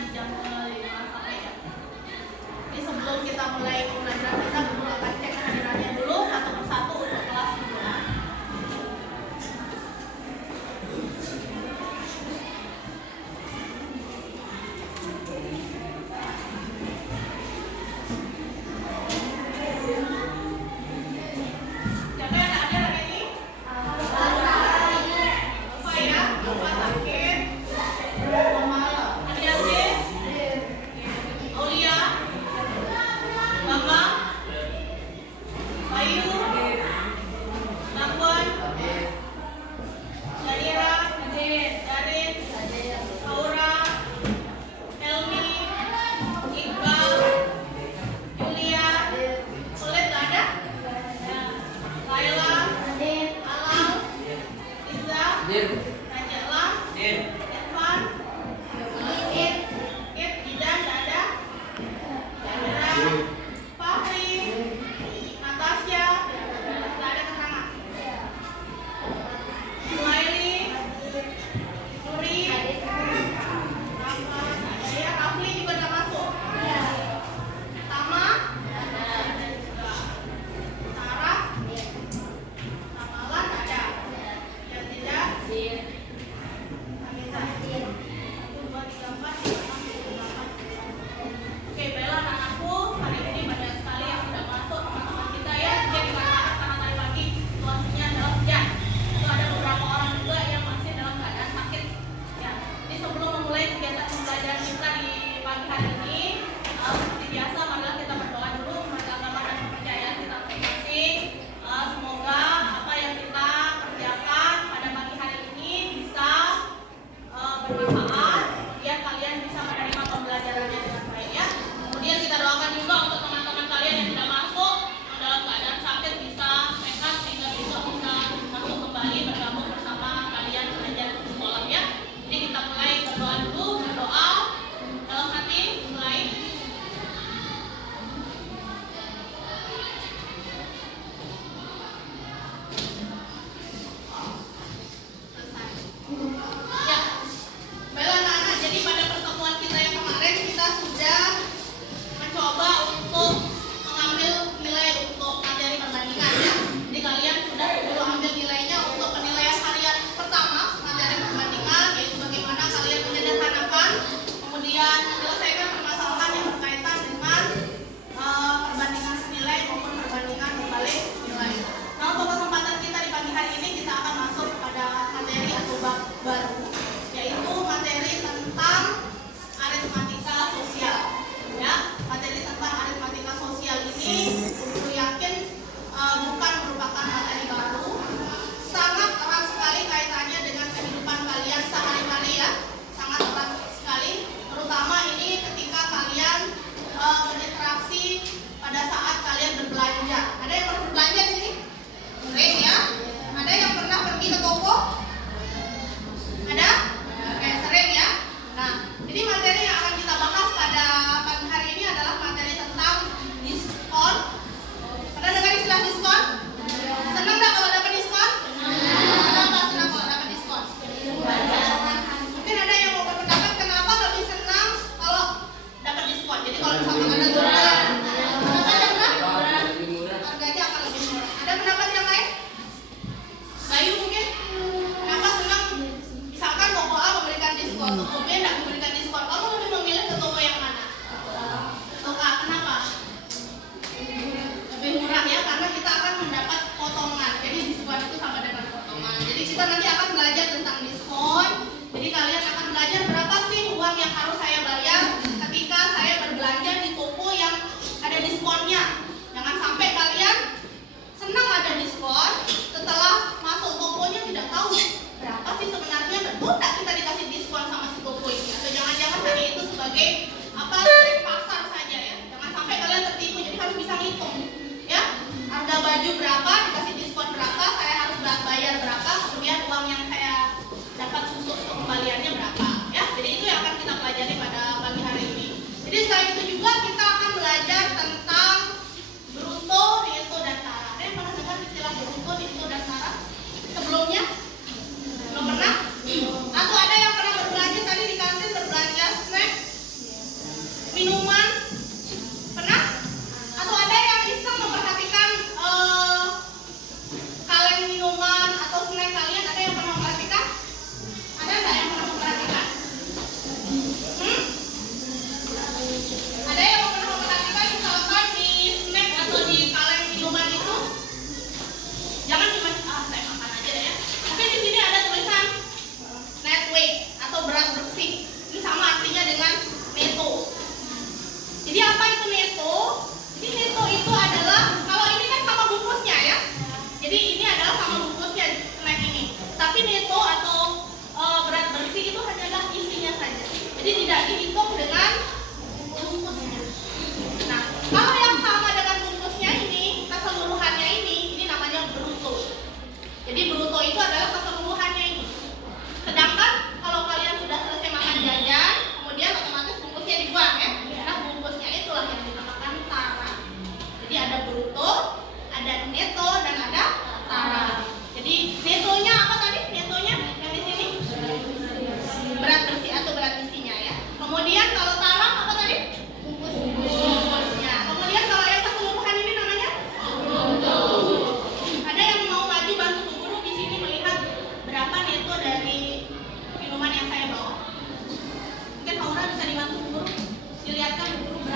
di jam 5 sampai jam. Jadi sebelum kita mulai pembelajaran kita dulu akan cek kehadirannya dulu satu persatu untuk kelas 2.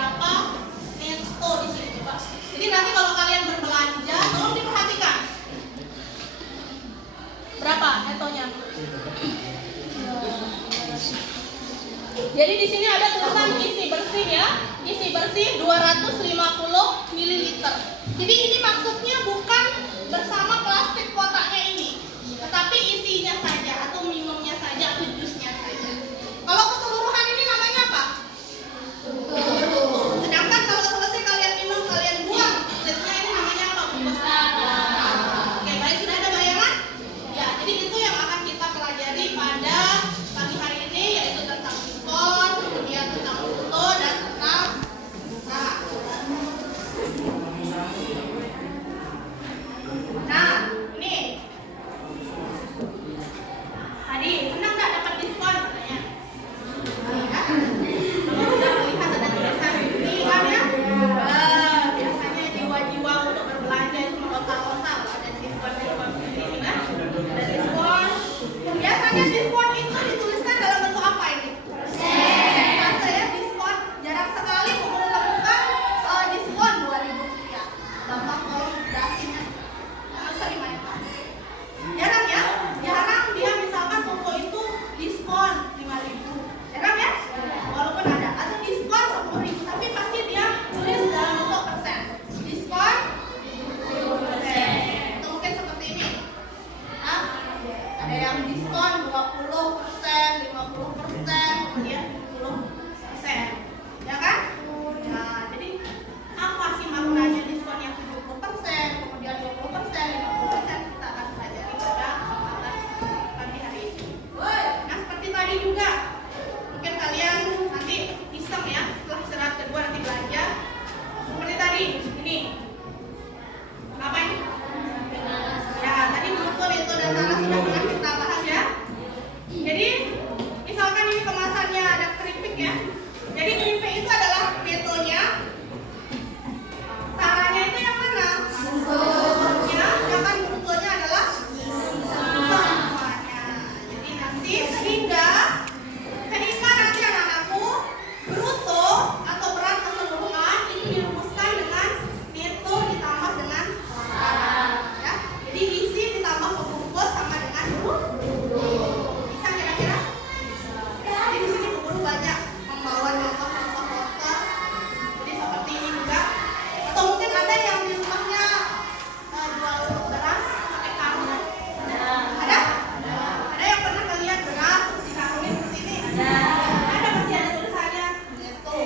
berapa neto di sini coba. Jadi nanti kalau kalian berbelanja, tolong diperhatikan. Berapa netonya? Jadi di sini ada tulisan isi bersih ya. Isi bersih 250 ml. Jadi ini maksudnya bukan bersama plastik kotaknya ini, tetapi isinya saja atau minumnya saja atau jusnya saja. Kalau keseluruhan ini namanya apa? Sedangkan kalau selesai kalian minum, kalian buang, jadinya ini namanya apa? Oke, baik, sudah ada bayangan? Ya, jadi itu yang akan kita pelajari pada pagi hari ini, yaitu tentang diskon, kemudian tentang foto dan tentang ini tadi senang nggak dapat diskon katanya? Sudah melihat ada tulisan ini kan ya? Biasanya jiwa-jiwa untuk berbelanja itu meronta-ronta ada diskon ini kan? Ada diskon. Biasanya diskon itu dituliskan dalam bentuk apa ini? Persentase ya, diskon. Jarang sekali menemukan diskon 2.000 rupiah. Gampang tolong jelasinnya. Sering main kan? Jarang ya? Jarang dia misalkan toko itu diskon 5.000. Jarang ya? Walaupun ada. Atau diskon 10.000, tapi pasti dia tulis dalam bentuk persen. Diskon 10%. Atau mungkin seperti ini. Nah, ada yang diskon 20%, 50%, kemudian 10%. Ya kan? Nah, jadi apa sih maknanya diskon yang 70%, kemudian 20%, 50%? Kita akan pelajari pada kesempatan pagi hari ini. Nah, seperti tadi juga, mungkin kalian nanti iseng ya, setelah istirahat kedua nanti belanja. Seperti tadi, ini. Apa ini? Ya, tadi betul itu dan Sarah sudah pernah kita bahas ya. Jadi, misalkan ini kemasannya ada keripik ya. Jadi keripik itu adalah netonya. Caranya itu yang mana? Ya, sedangkan brutonya adalah semuanya. Jadi nanti sehingga nanti anak-anakku bruto atau berat keseluruhan itu dirumuskan dengan neto ditambah dengan ya. Jadi isi ditambah pembungkus sama dengan bruto. Bisa kira-kira? Jadi di sini guru banyak membawa contoh-contoh kotor. Jadi seperti ini juga. Atau mungkin ada yang di rumahnya jual beras pakai karung. Ada? Ada yang pernah melihat beras di karungnya seperti ini? Ada, pasti ada tulisannya neto.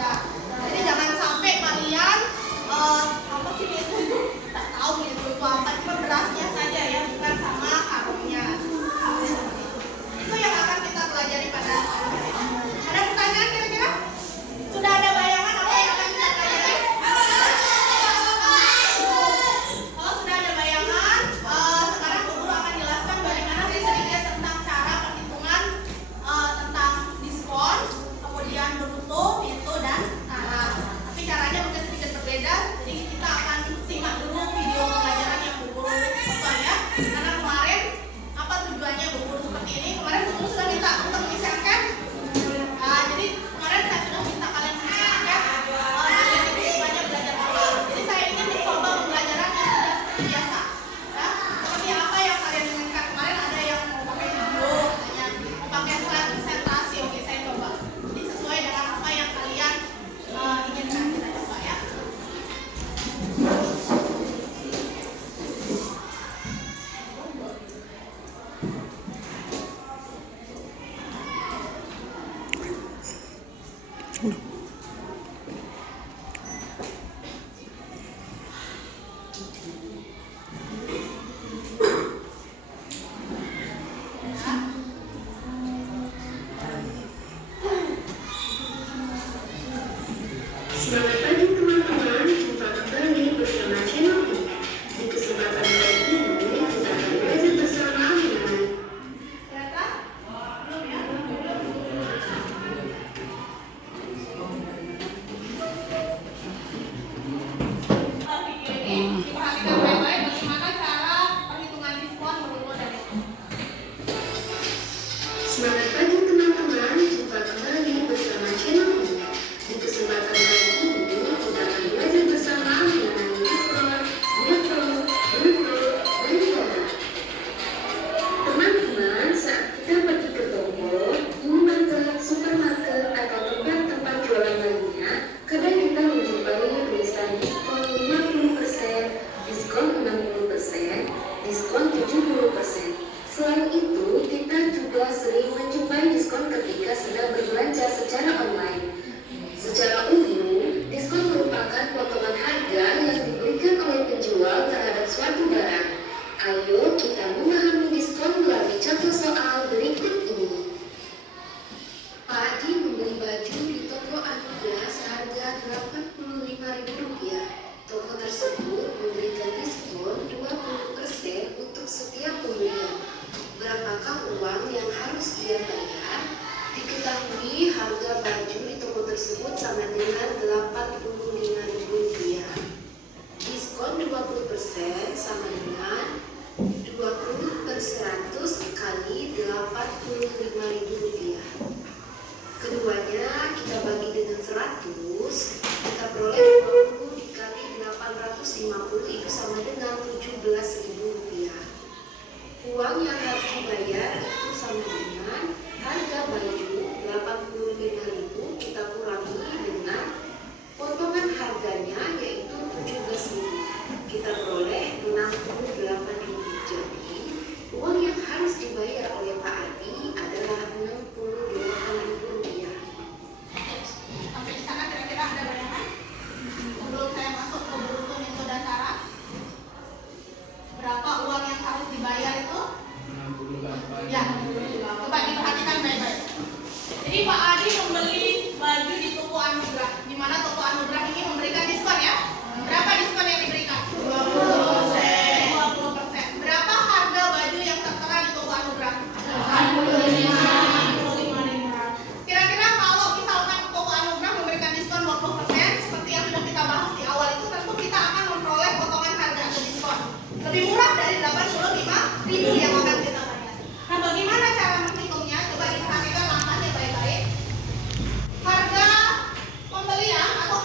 Ya. Jadi jangan sampai kalian apa sih neto itu? Tak tahu neto itu apa, cuma berasnya saja ya, bukan sama karungnya. Itu yang akan kita pelajari pada hari ini. Ada pertanyaan kira-kira? Sudah ada bayangan apa yang akan kita pelajari? Kalau sudah ada bayangan, sekarang guru akan jelaskan bagaimana sih sedikit tentang cara perhitungan tentang diskon, kemudian bruto, neto, dan taraf. Tapi caranya mungkin sedikit berbeda, jadi kita akan simak dulu video pembelajaran yang guru tonton ya. Karena kemarin apa tujuannya guru seperti ini? Kemarin guru sudah minta untuk misalkan. Jadi kemarin saya sudah minta kalian misalkan kalian itu semuanya belajar apa. Jadi saya ingin mencoba pembelajaran yang sudah seperti biasa. Ya, seperti apa yang kalian inginkan. Kemarin ada yang mau pakai video, katanya mau pakai slide presentasi. Oke, saya coba. Jadi sesuai dengan apa yang kalian inginkan, kita coba ya. Selamat pagi teman-teman, jumpa kembali bersama channel ini. Di kesempatan kali ini kita akan belajar bersama mengenai Ternyata belum ya? Video ini diperhatikan baik-baik bagaimana cara perhitungan diskon bruto dan neto. Selamat pagi teman-teman, jumpa kembali bersama channel ini. Di kesempatan Jadi harga baju di toko tersebut sama dengan Rp85.000. Diskon 20% sama dengan 20/100 kali Rp85.000. Keduanya kita bagi dengan 100, kita peroleh 20 dikali 850 itu sama dengan Rp17.000. Uang yang harus dibayar itu sama dengan harga baju Rp85.000 kita kurangi dengan potongan harganya yaitu Rp17.000. Kita peroleh Rp68.000. Jadi uang yang harus dibayar oleh Pak Adi adalah Rp68.000. Sampai di sana kira-kira ada bayangan? Sebelum saya masuk ke bruto, neto, dan syarat, berapa uang yang harus dibayar itu? 68. Ya, coba diperhatikan baik-baik. Jadi Pak Adi membeli baju di toko Anugrah, di mana toko Anugrah ini memberikan diskon ya. Berapa diskon yang diberikan? 20%. Berapa harga baju yang tertera di toko Anugrah? 85.000. Kira-kira kalau misalkan toko Anugrah memberikan diskon 20%, seperti yang sudah kita bahas di awal itu, tentu kita akan memperoleh potongan harga atau diskon lebih murah dari 85.000 yang akan kita bayar. Nah, bagaimana cara menghitungnya? Coba diperhatikan langkahnya baik-baik. Harga pembelian atau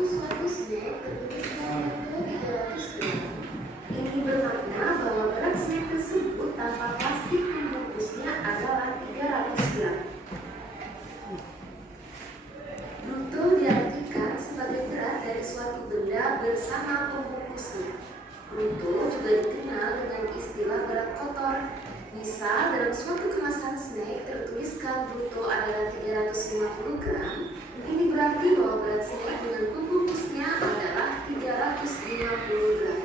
Untuk suatu snack bertuliskan netto 300 gram. Ini bermakna bahwa berat snack tersebut tanpa plastik pembungkusnya adalah 300 gram. Bruto diartikan sebagai berat dari suatu benda bersama pembungkusnya. Bruto juga dikenal dengan istilah berat kotor. Misal, dalam suatu kemasan snack tertuliskan bruto adalah 350 gram. Ini berarti bahwa berat snack dengan pembungkusnya adalah 350 gram.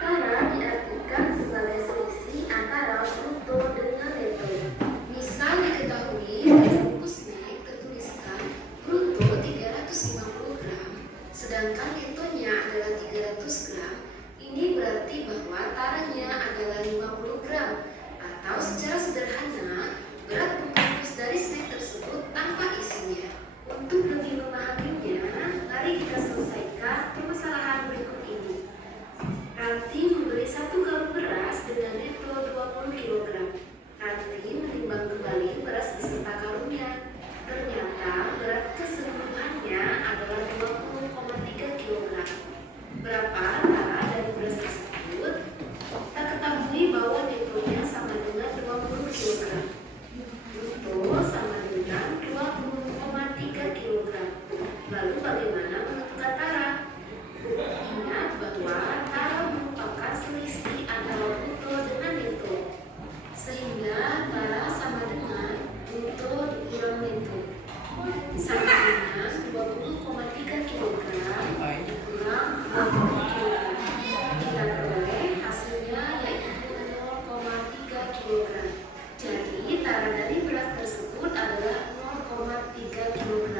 Tara diartikan sebagai selisih antara bruto dengan netto. Misal diketahui pada bungkus snack tertuliskan bruto 350 gram, sedangkan nettonya adalah 300 gram. Ini berarti bahwa taranya adalah 50 gram, atau secara sederhana berat pembungkus dari snack tersebut tanpa isinya. Untuk lebih memahaminya, mari kita selesaikan permasalahan berikut ini. Ranti membeli 1 karung beras dengan netto 20 kg. Ranti menimbang kembali beras beserta karungnya. Ternyata berat keseluruhannya adalah 20,3 kg. Berapa tara dari beras tersebut? Kita ketahui bahwa nettonya sama dengan 20 kg. Bruto sama dengan 20,3 kg. Lalu bagaimana menentukan tara? Ingat bahwa tara merupakan selisih antara bruto dengan netto. Sehingga tara sama dengan bruto dikurang netto. Sama dengan 20,3 kg dikurang 20 kg. Kita peroleh hasilnya yaitu 0,3 kg. Jadi tara dari beras tersebut adalah 0,3 kg.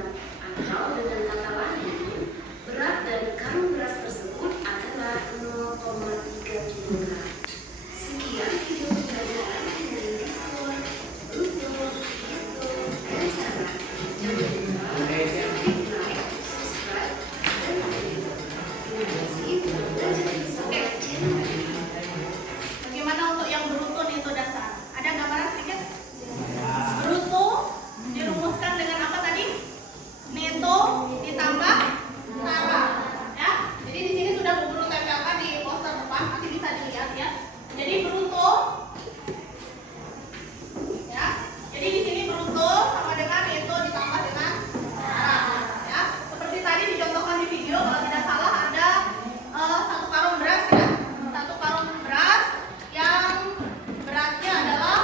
Atau dengan kata lain, berat dari karung beras tersebut adalah 0,3 kg. Sekian video pembelajaran mengenai diskon, bruto, netto, dan tara. Jangan lupa klik like, subscribe, dan komen. Terima kasih telah belajar bersama channel ini. Bagaimana untuk yang bruto, netto, dan tara? Ada gambaran sedikit? Bruto dirumuskan dengan apa tadi? Netto ditambah tara. Ya. Jadi di sini sudah Bu Guru tempelkan di poster depan, nanti bisa dilihat ya. Jadi bruto, ya. Jadi di sini bruto sama dengan netto ditambah dengan tara. Ya. Seperti tadi dicontohkan di video, kalau tidak salah ada 1 karung beras ya. 1 karung beras yang beratnya adalah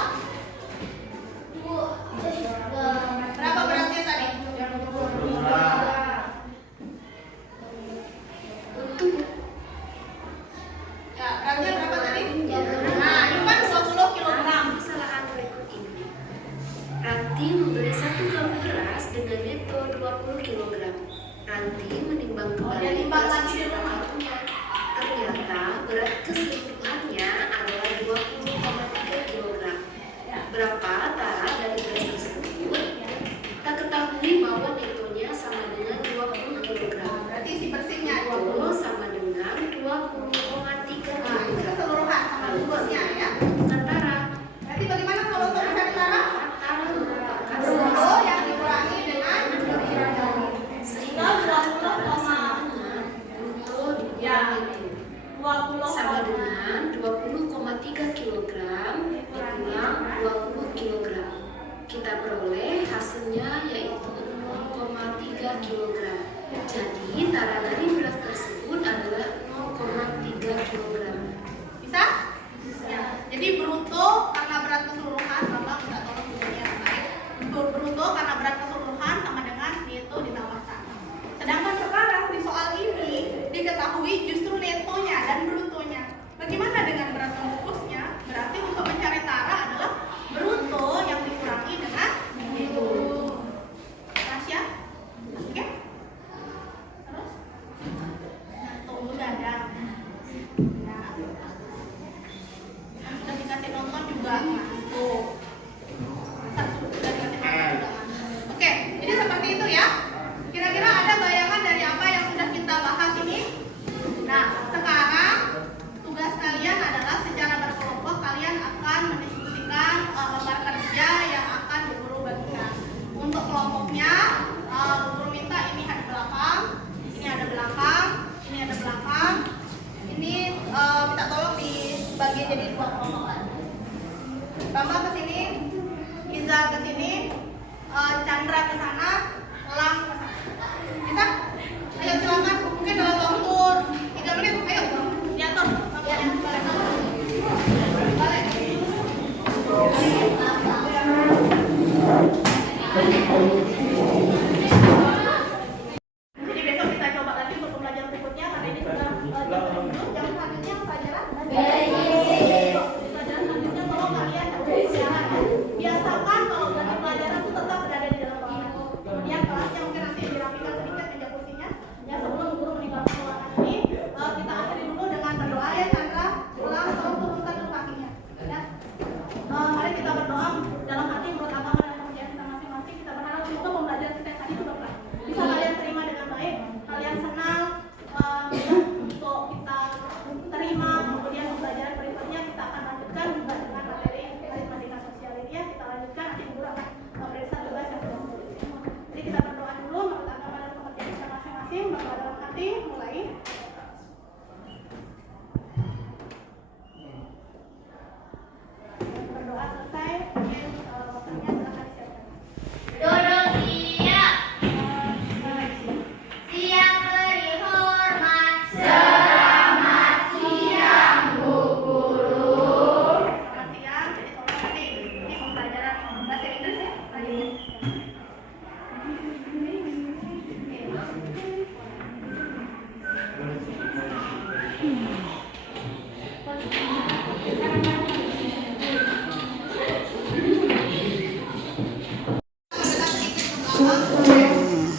berapa beratnya tadi? Untuk Ya, beratnya berapa tadi? Ya. Nah, itu kan 20 kg. Kesalahan berikut ini. Ranti membeli 1 karung beras dengan netto 20 kg. Ranti menimbang kembali dia timbang beras lagi di beserta rumah. karungnya. Ternyata berat keseluruhannya adalah 20,3 kg. Berapa tara dari beras tersebut? Kita ketahui bahwa nettonya sama dengan 20 kg. Berarti isi bersihnya Netto sama dengan 20,3 Nah, itu kg. keseluruhan sama Lalu bungkusnya ya. menentukan tara? Berarti bagaimana kalau untuk mencari tara? Tara merupakan Bruto yang dikurangi dengan sehingga tara sama dengan bruto dikurang netto 20 sama dengan 20,3 kg dikurang 20 kg. Kita peroleh hasilnya yaitu 0,3 kg. Jadi tara dari beras tersebut adalah 0,3 kg. Bisa? Ya. Jadi bruto karena berat keseluruhan, Bapak minta tolong bukunya baik. Bruto karena berat keseluruhan sama dengan netto ditambah tara. Sedangkan sekarang di soal ini diketahui justru nettonya dan brutonya. Bagaimana dengan berat pembungkusnya? Berarti untuk mencari tara adalah bruto yang dikurangi dengan netto. Tasya? Oke? Terus? Tunggu dadang. Nah, sudah dikasih nonton juga ngantuk. Sudah dikasih nonton juga ngantuk. Oke, jadi seperti itu ya. Kira-kira ada bayangan dari apa yang sudah kita bahas ini? Nah, sekarang tugas kalian adalah secara berkelompok kalian akan mendiskusikan lembar kerja yang akan Bu Guru bagikan. Untuk kelompoknya, Bu Guru minta ini hadap belakang, Bambang ke sini, Iza ke sini, Chandra ke sana, Lang ke sana. Bisa? Ayo silakan. Mungkin dalam waktu 3 menit. Ayo diatur. Balik. Jadi besok kita coba lagi untuk pembelajaran berikutnya karena ini sudah jam selanjutnya pelajaran. Pelajaran selanjutnya tolong kalian biasakan kalau ganti pelajaran itu tetap berada di dalam ruangan. Kemudian kelasnya mungkin nanti dirapikan sedikit meja kursinya. Ya sebelum guru meninggalkan ruangan ini kita akhiri dulu dengan berdoa ya Chandra. Ulang tolong turunkan dulu kakinya. Ya. Mari kita berdoa dalam hati menurut agama dan kepercayaan kita masing-masing. Kita berharap semoga pembelajaran kita tadi itu bisa kalian terima dengan baik. Kalian senang untuk kita terima. Kemudian pembelajaran berikutnya kita akan lanjutkan juga dengan materi matematika sosial ini ya. Kita lanjutkan nanti guru akan memeriksa tugas yang sudah ditulis. Jadi kita berdoa dulu menurut agama dan kepercayaan kita masing-masing. Berdoa dalam hati mulai. Berdoa selesai. Mungkin waktunya silakan disiapkan. Duduk siap. Siap beri hormat. Selamat siang Bu Guru. Selamat siang. Jadi tolong nanti ini pembelajaran bahasa Inggris ya.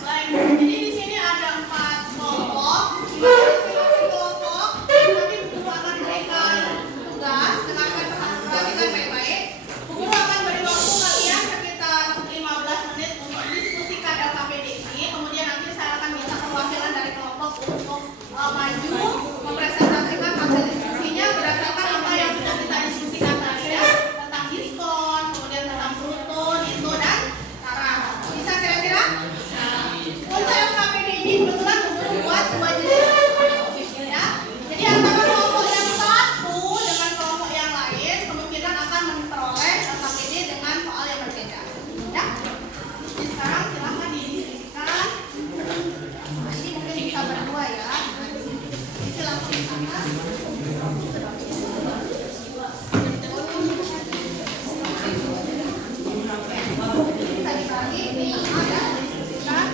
Baik, jadi di sini ada 4 kelompok. Masing-masing kelompok nanti Bu Guru akan berikan tugas. Dengarkan perhatikan baik-baik. Bu Guru akan beri waktu kalian sekitar 15 menit untuk diskusikan LKPD ini. Kemudian nanti saya akan minta perwakilan dari kelompok untuk maju mempresentasikan hasil diskusinya berdasarkan apa yang sudah kita diskusikan tadi ya, tentang diskon, kemudian tentang bruto, neto dan taraf. Bisa kira-kira? Untuk LKPD ini kebetulan Bu Guru buat 2 jenis ya. Jadi antara kelompok yang satu dengan kelompok yang lain kemungkinan akan memperoleh LKPD dengan soal yang berbeda. Ya. Jadi sekarang silahkan didiskusikan. Ini mungkin bisa berdua ya. Bisa langsung di sana. Bisa dibagi, ada didiskusikan.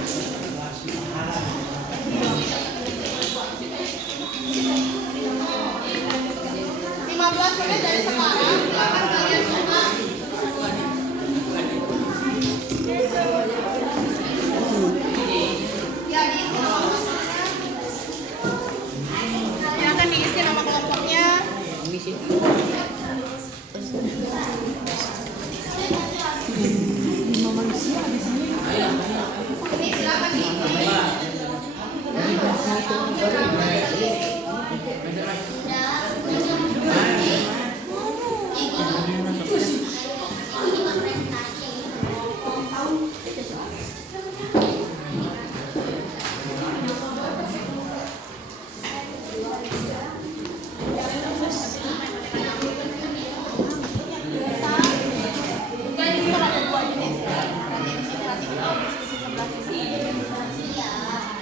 15 menit dari sekarang, silakan kalian coba. Ya, diisi nama kelompoknya. Silakan diisi nama kelompoknya. Ini silakan diisi.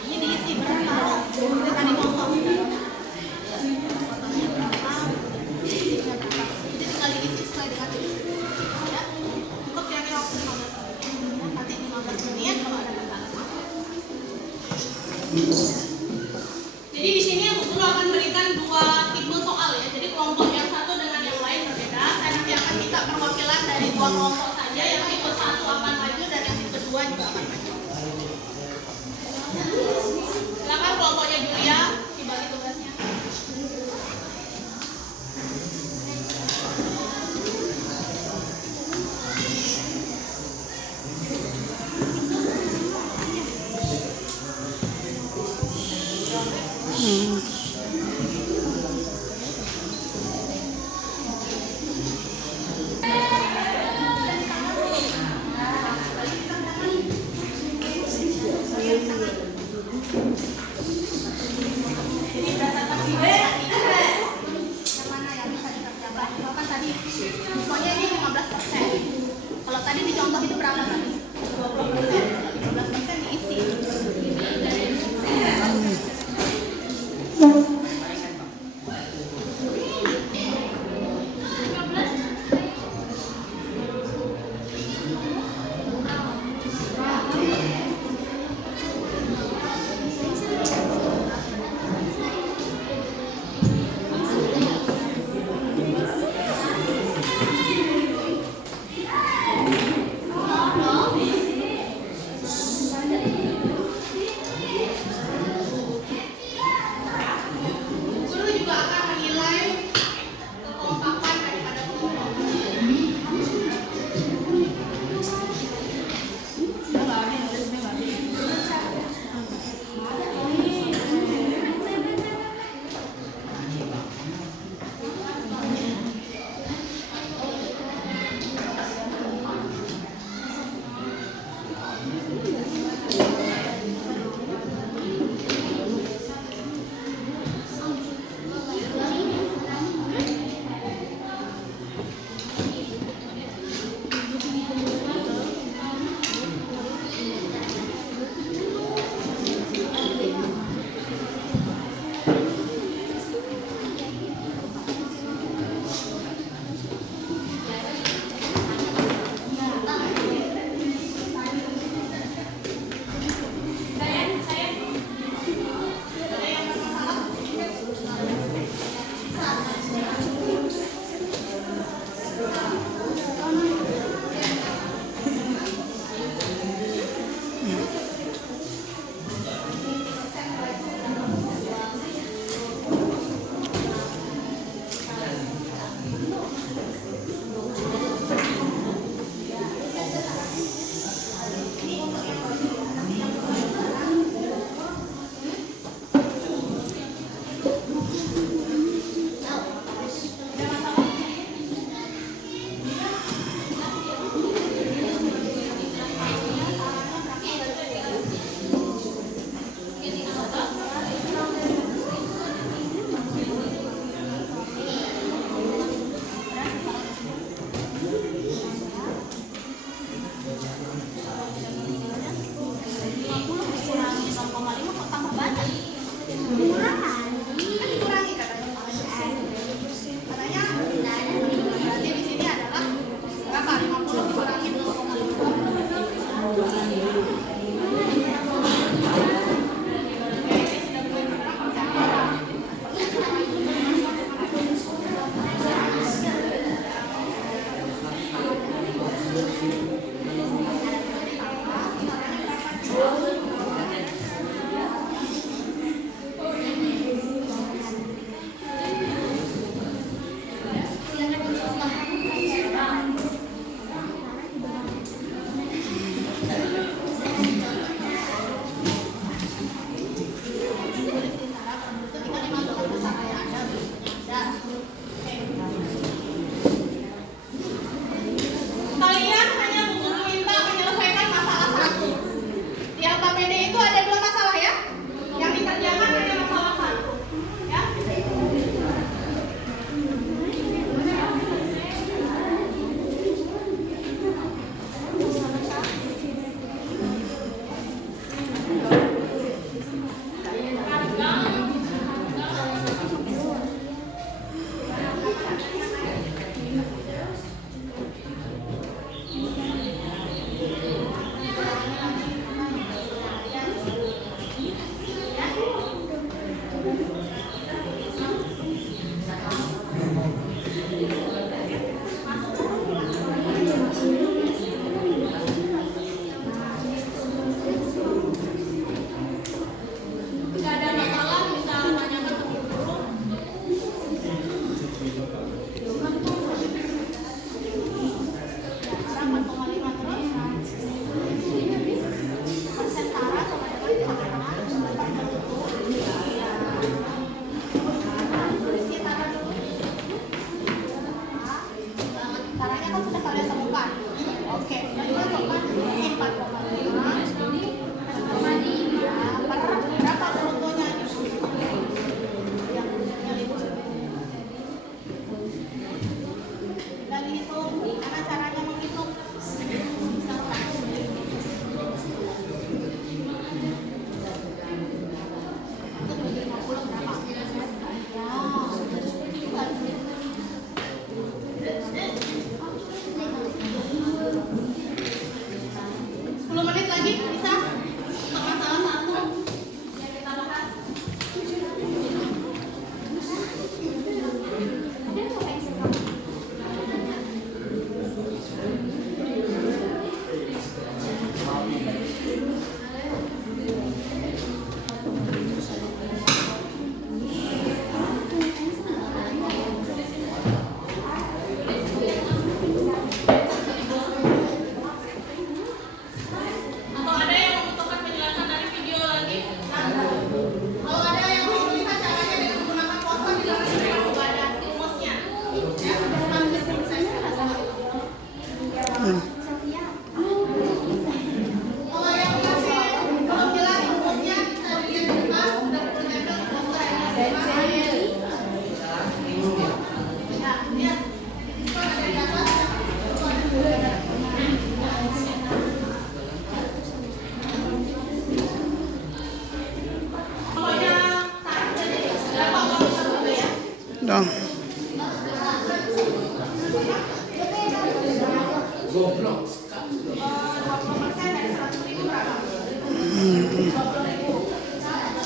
Ini diisi berapa? Kita tadi ngomong. Jadi di sini Bu Guru akan berikan 2 tipe soal ya. Jadi kelompok yang satu dengan yang lain berbeda. Saya nanti akan minta perwakilan dari 2 kelompok saja. Yang tipe 1 akan maju dan yang tipe 2 juga akan maju. Silakan kelompoknya Julia dibagi tugasnya. Jadi berdasarkan video yang mana yang bisa dikerjakan. Misalkan tadi, pokoknya ini 15%. Dong. Goblok. 20% dari 100.000 berapa? 20.000.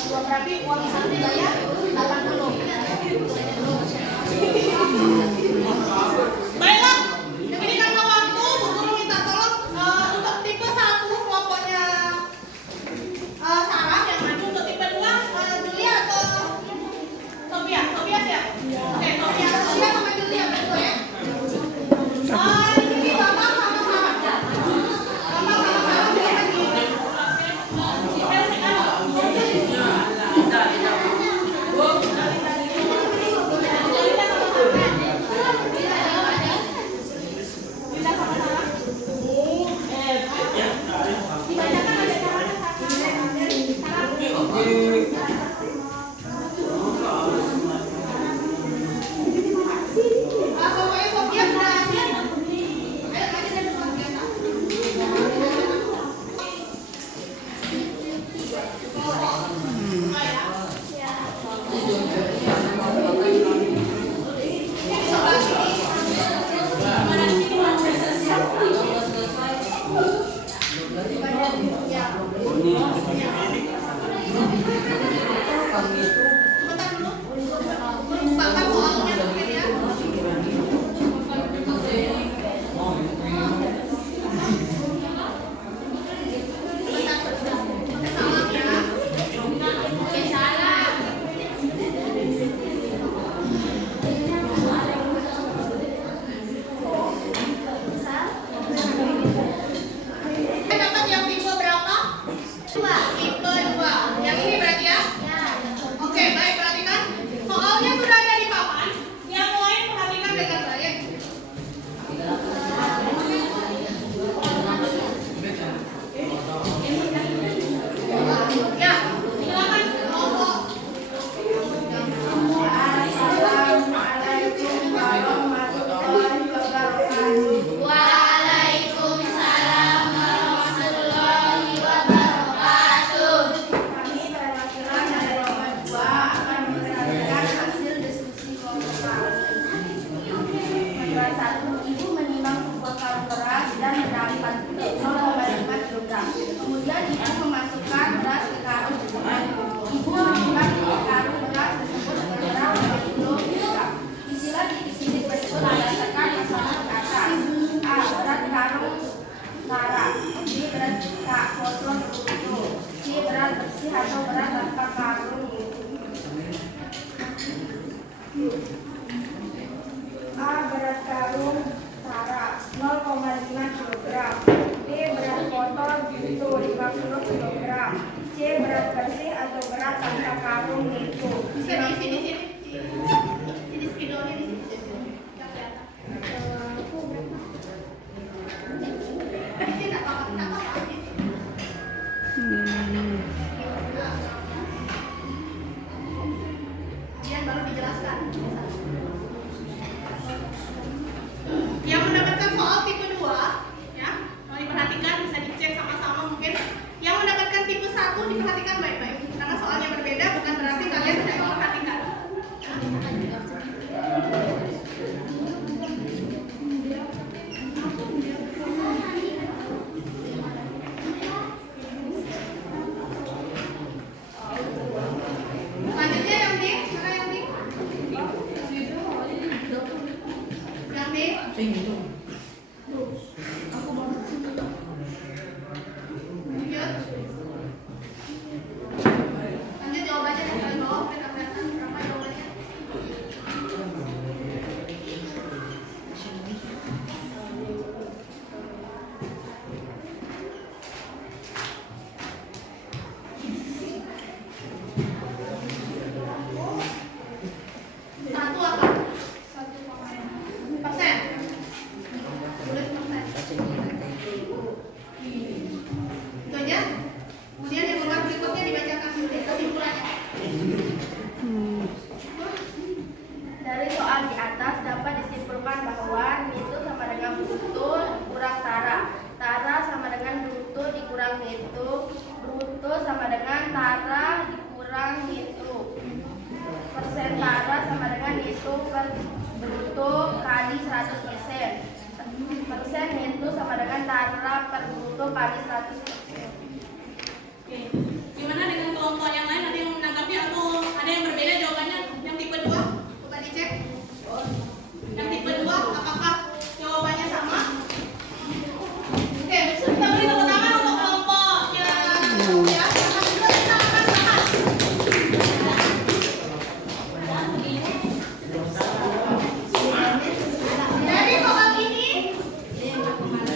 Berarti uang yang harus dibayar 80. Baiklah, ini karena waktu, Bu Guru minta tolong untuk tipe 1 kelompoknya Sarah yang maju, untuk tipe 2 Julia atau Sofia? Sofia siap? Oke, Sofia sama Julia betul ya? Di sini Bapak sama Sarah. Bapak sama Sarah silakan di pokoknya Sofia sudah hasil. Ayo aja dari Sofia. Sebentar dulu. Bukakan soalnya mungkin ya. Salam ya. Oke, salam. Dapat yang tipe berapa? 2. Tipe 2. Yang ini berarti ya? Oke, baik, perhatikan. Soalnya sudah ada di papan. Yang lain perhatikan dengan baik. Ya, silakan kelompok. Waalaikumsalam warahmatullahi wabarakatuh. Kami perwakilan dari kelompok 2 akan memperhatikan hasil diskusi kelompok kami. Menurut 1, ibu menimbang sebuah karung beras dan menambah 0,5 kg. Kemudian ibu memasukkan beras ke karung tersebut. Ibu menimbang karung beras tersebut berberat 20 kg. Isilah di sini tersebut berdasarkan pasangan ke atas. A. Berat karung Sarah. B. Berat Kak foto berutuh. C. Berat bersih atau berat tanpa karung. A. Berat karung Sarah 0,5 kg. B. Berat botol itu 50 kg. C. Berat bersih atau berat tanpa karung itu. Di sini. Ini spidolnya di sini. Yang kelihatan. Di sini tak apa-apa. Di sini. Kemudian baru dijelaskan. Yang mendapatkan soal tipe 2, ya, mau diperhatikan, bisa dicek sama-sama mungkin. Yang mendapatkan tipe 1 diperhatikan baik-baik. Karena soalnya berbeda bukan berarti kalian tidak memperhatikan. Selanjutnya yang D, mana yang D? kali 100%. Persen itu sama dengan taraf per bruto kali 100%. Oke. Gimana dengan kelompok yang lain? Ada yang menanggapi atau ada yang berbeda jawabannya? Yang tipe 2? Coba dicek. Yang tipe 2 apakah jawabannya sama? Oke, kita beri tepuk tangan untuk kelompoknya. Ya, yang kedua kita akan bahas. Jadi soal ini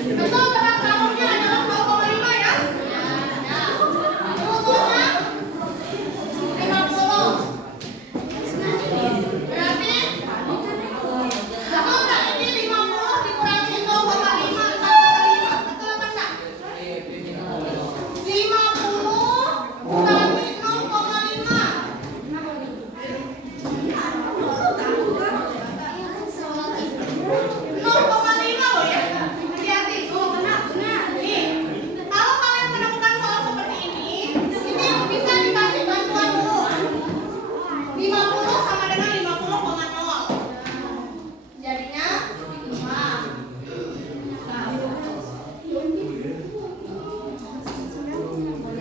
betul berat kalungnya adalah 0,5 ya? Brutonya 50. Berarti betul nggak ini 50 dikurangi 0,5 betul apa enggak? 50 kurangi 0,5. 0,5 loh ya. Hati-hati. Nih, kalau kalian menemukan soal seperti ini bisa dikasih bantuan dulu. 50 sama dengan 50,0. Jadinya 5.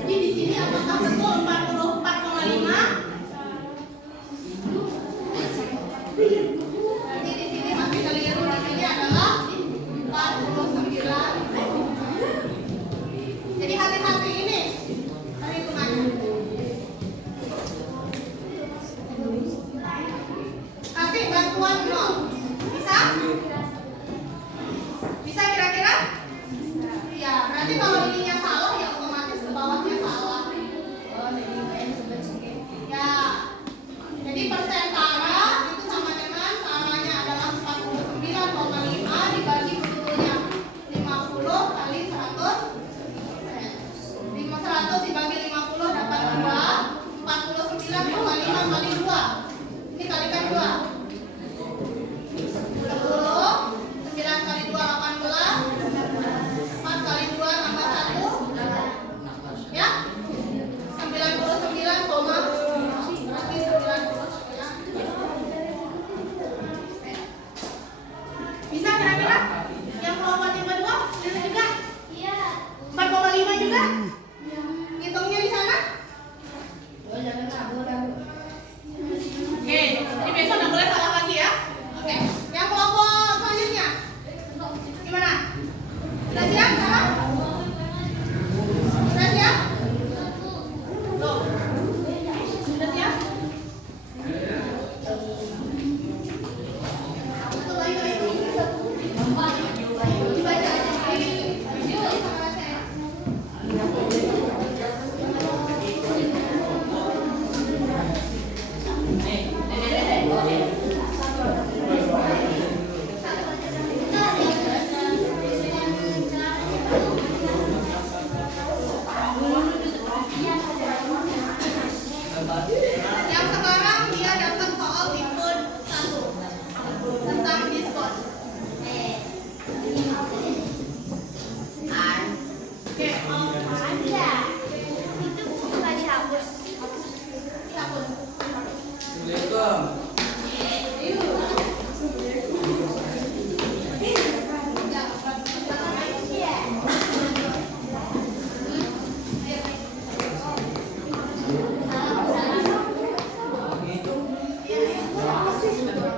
Jadi di sini apakah betul 44,5? Berarti di sini masih keliru. Di sini adalah 49. Jadi hati-hati ini perhitungannya. Kasih bantuan 0. Bisa? Bisa kira-kira? Iya, berarti kalau ininya salah ya otomatis ke bawahnya salah. Ya. Jadi persentara itu sama dengan caranya adalah 49,5 dibagi brutonya 50 kali 100. 100 dibagi 50 dapat 2. 49,5 kali 2. Ini kalikan 2. 10. 9 kali 2 18. 4 kali 2 tambah 1. Ya? 99, berarti 99. Bisa kira-kira? Yang kelompok tipe 2 bisa juga? Iya. 4,5 juga? Hitungnya di sana? Oke, jadi besok nggak boleh salah lagi ya. Oke, yang kelompok selanjutnya gimana? Sudah siap sekarang? Sudah siap? Loh. Sudah siap? Satu lagi. Dibaca aja. Yuk, sama saya. Yang sekarang dia dapat soal tipe 1 tentang diskon. Oke, dihapus.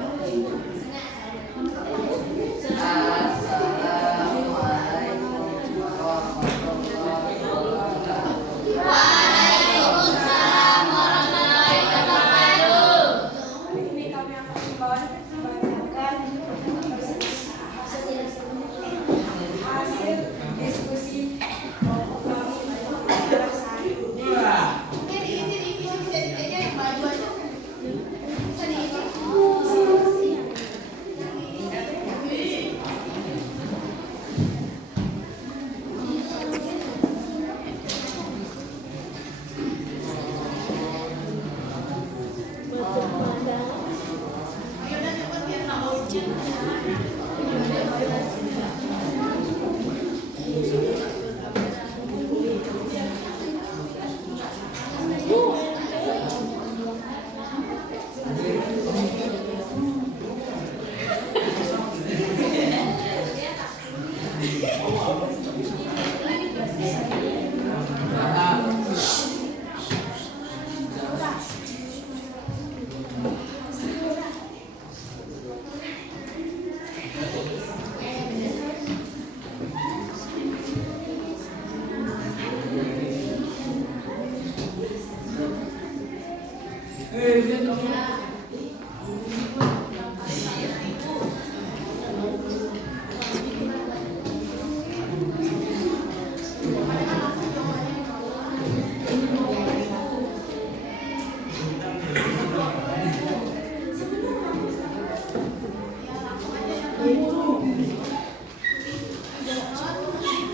Assalamualaikum. Waalaikumsalam warahmatullahi wabarakatuh.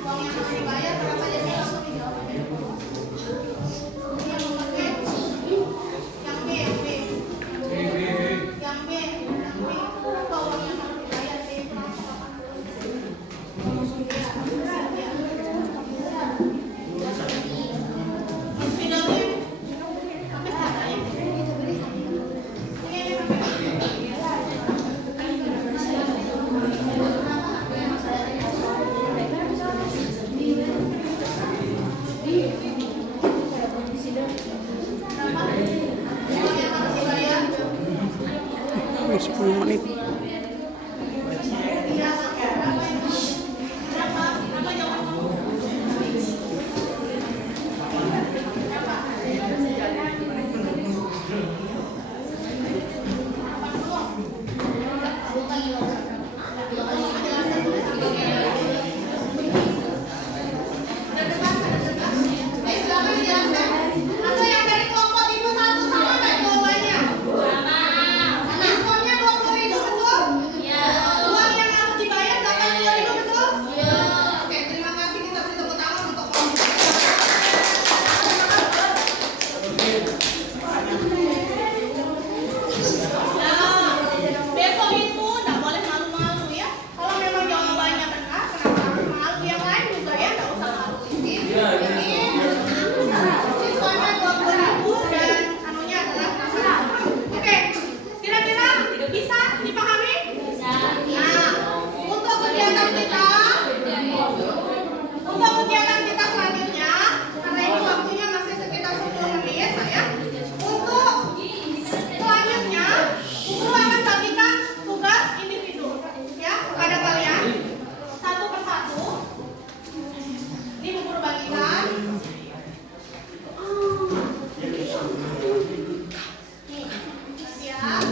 Uang yang harus dibayar berapa aja sih? Langsung dijawab aja. Yang nomor B. Yang B. Yang B. Berapa uang yang harus dibayar sih? Uang yang harus dibayar 10 menit. berapa jawaban kamu? Atau yang dari kelompok tipe 1 sama nggak jawabannya? Diskonnya 20.000 betul? Uang yang harus dibayar 80.000 betul? Oke, terima kasih, kita beri tepuk tangan untuk kelompok. Nah, besok itu nggak boleh malu-malu ya. Kalau memang jawabannya benar, kenapa harus malu? Yang lain juga ya, nggak usah malu. Ini diskonnya 20.000 dan anunya adalah 6.000. Oke, kira-kira bisa dipahami? Nah, untuk kegiatan kita selanjutnya, karena ini waktunya masih sekitar 10 menit, saya. Untuk selanjutnya, guru akan bagikan tugas individu ya kepada kalian satu persatu. Ini guru bagikan. Nih, siap.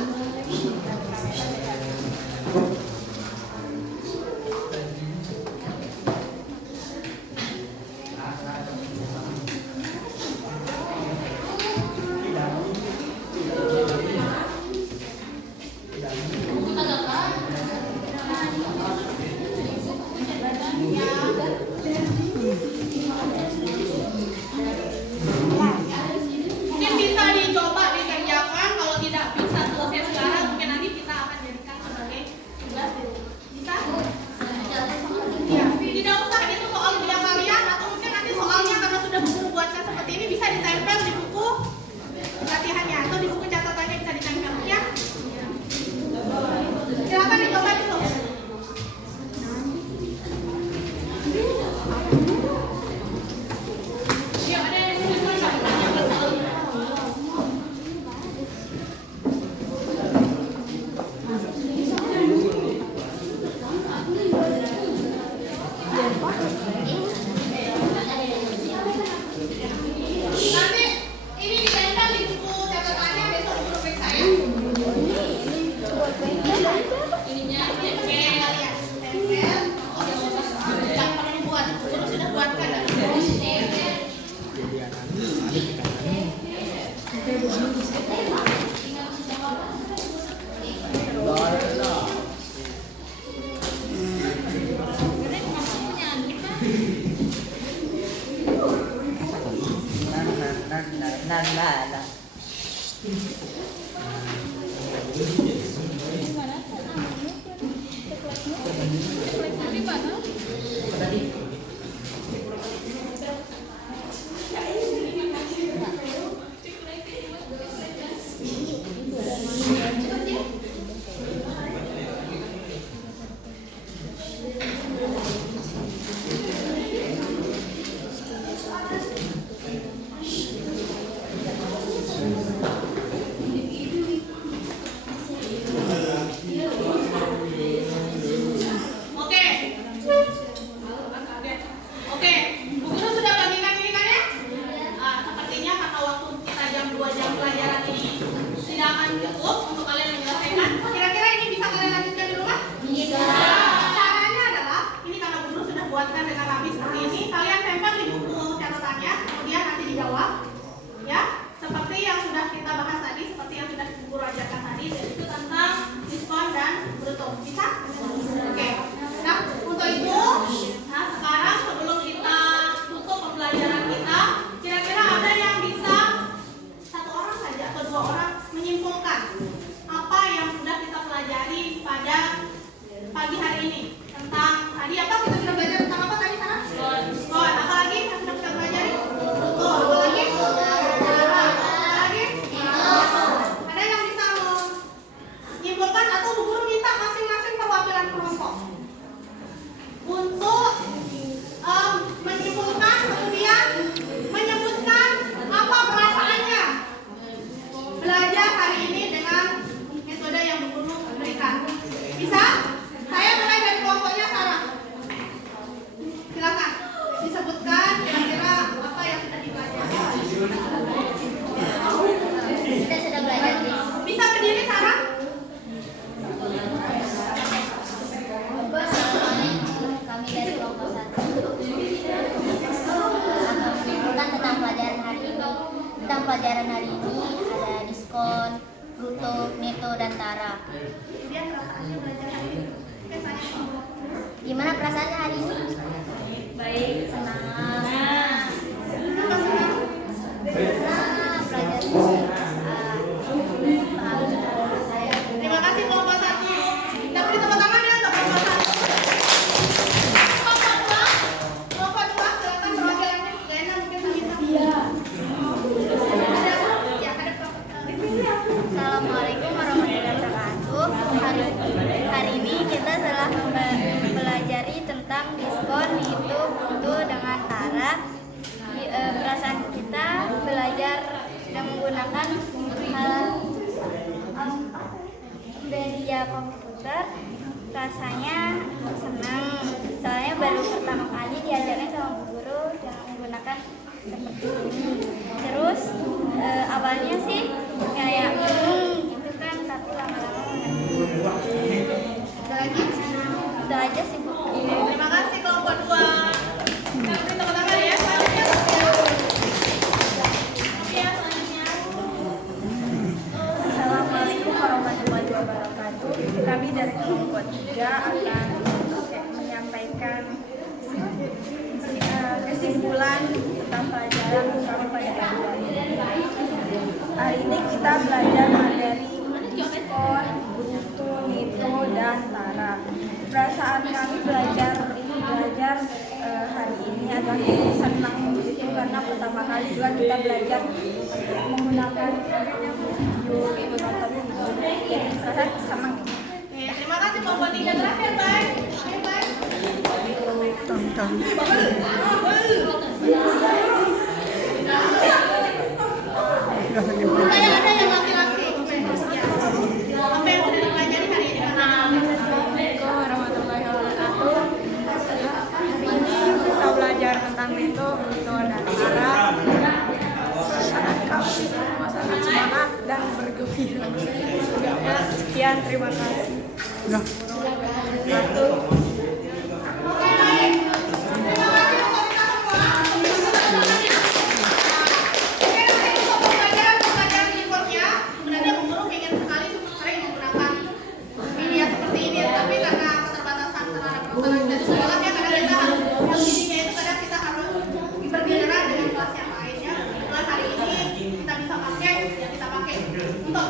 Mungkin bisa dicoba dikerjakan, kalau tidak bisa selesai sekarang mungkin nanti kita akan jadikan sebagai tugas di rumah. Bisa? Ya, tidak usah itu soal punya kalian atau mungkin nanti soalnya karena sudah guru buatkan seperti ini bisa ditempel di buku latihannya atau di buku catatannya bisa ditempel ya. Silakan dicoba dulu. Ya, ada yang mau ditanyakan soalnya. Nanti ini ditempel di buku catatannya besok guru periksa ya. Ininya tempel ya, tempel. Yang perlu buat, guru sudah buatkan. jam pelajaran ini tidak akan cukup untuk kalian menyelesaikan. Kira-kira ini bisa kalian lanjutkan di rumah? Bisa. Caranya adalah, ini karena guru sudah buatkan dengan rapi seperti ini, kalian tempel di buku catatannya, kemudian nanti dijawab, ya, seperti yang sudah kita bahas tadi, seperti yang sudah guru ajarkan tadi, yaitu tentang diskon dan bruto. Bisa? Oke. Nah, untuk itu, nah sekarang sebelum kita tutup pembelajaran kita, kira-kira ada yang bisa satu orang saja atau dua orang menyimpulkan apa yang sudah kita pelajari pada pagi hari ini tentang tadi apa kita sudah belajar tentang apa tadi Sarah? Diskon. Apa lagi yang sudah kita pelajari? Bruto. Apa lagi? Cara. Apa lagi? Ada yang bisa menyimpulkan atau Bu Guru minta masing-masing perwakilan kelompok untuk menyimpulkan kemudian menyebutkan apa perasaannya belajar hari ini dengan metode yang Bu Guru berikan. Bisa? Saya mulai dari kelompoknya Sarah. Silakan disebutkan kira-kira apa yang sudah dipelajari. Kita sudah belajar di Bisa berdiri Sarah? kami dari kelompok 1 akan menyimpulkan tentang pelajaran hari ini. Tentang pelajaran hari ini ada diskon, bruto, neto, dan tara. Kemudian perasaannya belajar hari ini. Oke, tanya kelompok. Gimana perasaannya hari ini? Baik, senang. Kenapa senang? Pelajaran Terima kasih kelompok 1. Kita beri tepuk tangan ya untuk kelompok 1. Kelompok 2 silakan perwakilannya. Lena mungkin bisa. Iya. Ya, ada kelompok. Assalamualaikum warahmatullahi wabarakatuh. Hari ini kita telah mempelajari tentang diskon, itu bruto dengan tara. Perasaan kita belajar dan menggunakan media komputer. Rasanya senang, soalnya baru pertama kali diajarnya sama Bu Guru dengan menggunakan seperti ini. Terus awalnya sih kayak gitu kan, tapi lama-lama mengerti. Ada lagi? Itu aja sih Bu. Terima kasih kelompok 2. Kita beri tepuk tangan ya. Selanjutnya. Ya, selanjutnya. Assalamualaikum warahmatullahi wabarakatuh. Kami dari kelompok 3 akan menyampaikan kesimpulan tentang pelajaran kami pada pagi hari. Hari ini kita belajar materi diskon, bruto, neto, dan tara. Perasaan kami belajar hari ini adalah senang begitu karena pertama kali juga kita belajar menggunakan video, menonton video. Jadi perasaan senang. Oke, terima kasih kelompok 3 terakhir, bye. Bye. Saya ada yang laki-laki. Ya. Apa yang sudah dipelajari hari ini? Assalamualaikum warahmatullahi wabarakatuh. Hari ini kita belajar tentang neto, bruto, dan tara. Perasaan kami sangat semangat dan bergembira. Ya, sekian, terima kasih. Satu. Oke, baik. Terima kasih untuk kita semua. Oke, nanti untuk pembelajaran berikutnya, sebenarnya Bu Guru ingin sekali sering menggunakan media seperti ini, tapi karena keterbatasan terhadap pelaksanaan dari sekolah ya, kadang kita harus LCD-nya itu kadang kita harus bergiliran dengan kelas yang lain ya. Kelas hari ini kita bisa pakai, ya kita pakai untuk